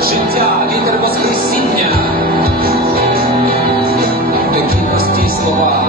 Вітер життя, вітер воскресіння. Такі прості слова.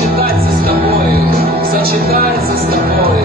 Зачитається з тобою, зачитається з тобою.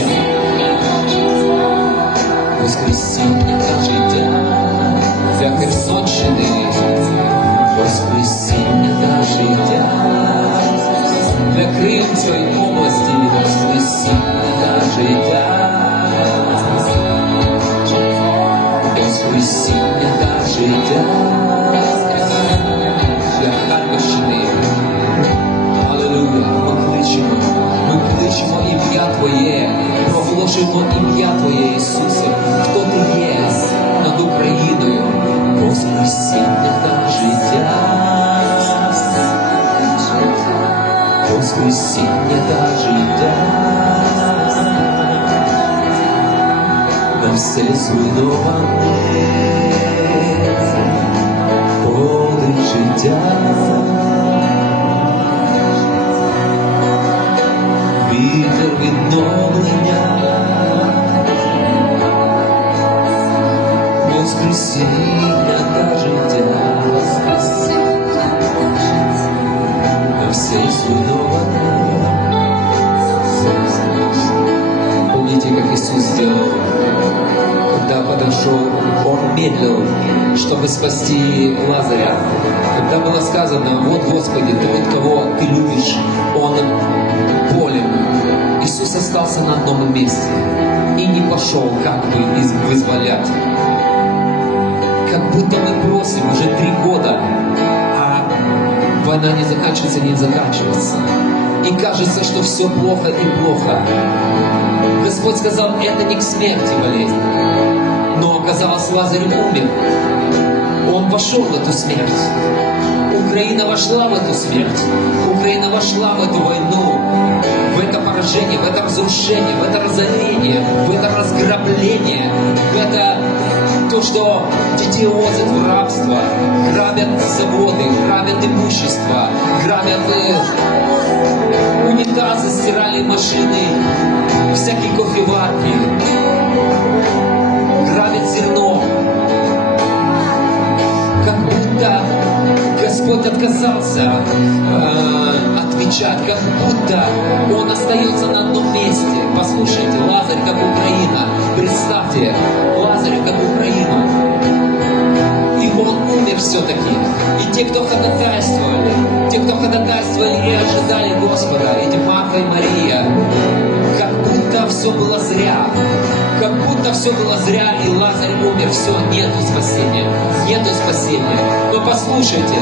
Запоріжжя, Воскресіння життя. Для Херсонщини, Воскресіння життя. Для Кримської області, Воскресіння життя. Воскресіння Воскресіння та життя, на все зруйноване. Помните, как Иисус сделал, когда подошел, Он медлил, чтобы спасти Лазаря. Когда было сказано, вот Господи, ты вот кого ты любишь, он болен. Иисус остался на одном месте и не пошел как бы вызволять. Будто мы просим уже три года, а война не заканчивается, не заканчивается. И кажется, что все плохо и плохо. Господь сказал, это не к смерти болезнь. Но оказалось, Лазарь умер. Он вошел в эту смерть. Украина вошла в эту смерть. Украина вошла в эту войну, в это поражение, в это разрушение, в это разорение, в это разграбление, в это то, что детей увозят в рабство, грабят заводы, грабят имущество, грабят э, унитазы, стиральные машины, всякие кофеварки, грабят зерно. Как будто Господь отказался э, отвечать, как будто Он остается на одном месте. Послушайте, Лазарь как Украина. Представьте, Лазарь как Украина. И он умер все-таки. И те, кто ходатайствовали, те, кто ходатайствовали и ожидали Господа, эти Марта и Мария, как будто все было зря. Как будто все было зря, и Лазарь умер, все, нету спасения, нету спасения. Но послушайте,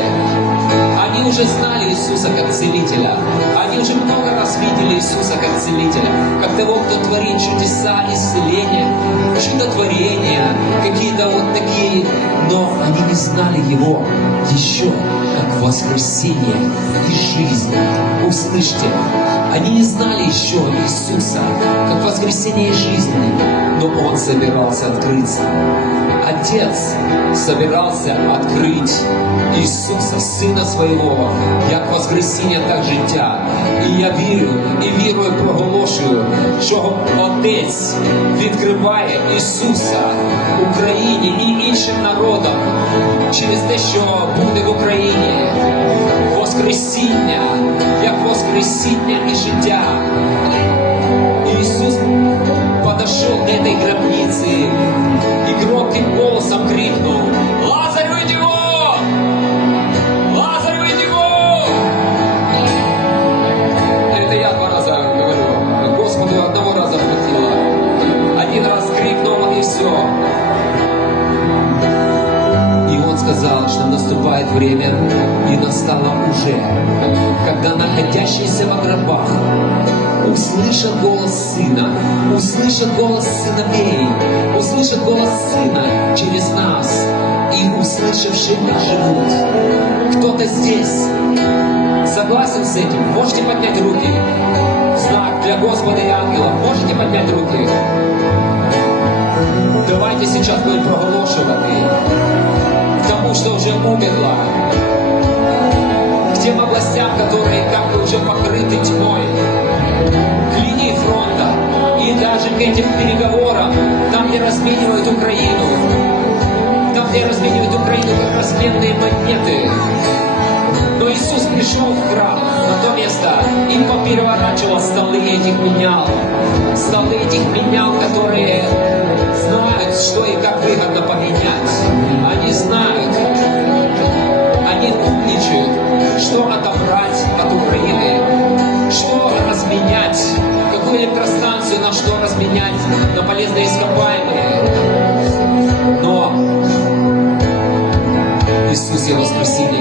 они уже знали Иисуса как целителя. Они уже много раз видели Иисуса как целителя, как того, кто творит чудеса, исцеления, чудотворения, какие-то вот такие. Но они не знали Его еще воскресение и жизнь. Услышьте, они не знали еще Иисуса как воскресение и жизнь, но Он собирался открыться. Отец собирался открыть Ісуса, Сина Своєго, як Воскресіння, так життя. І я вірю, і вірою проголошую, що Отець відкриває Ісуса Україні і іншим народам через те, що буде в Україні. Воскресіння, як Воскресіння і життя. Иисус подошел к этой гробнице время, услышат голос Сына, услышат голос сыновей, услышат голос Сына через нас, и услышавшие живут. Кто-то здесь согласен с этим? Можете поднять руки? Знак для Господа и ангелов. Можете поднять руки? Давайте сейчас будем проголошувати тому, что уже умерло, к тем областям, которые как бы уже покрыты тьмой, фронта и даже к этим переговорам, там, где разменивают Украину, там, где разменивают Украину как разменные монеты. Но Иисус пришел в храм, на то место, и попереворачивал столы этих менял. Столы этих менял, которые знают, что и как выгодно поменять. Они знают, они умничают, что отобрать от Украины, что разменять, какую электростанцию на что разменять, на полезные ископаемые. Но Ісус є Воскресіння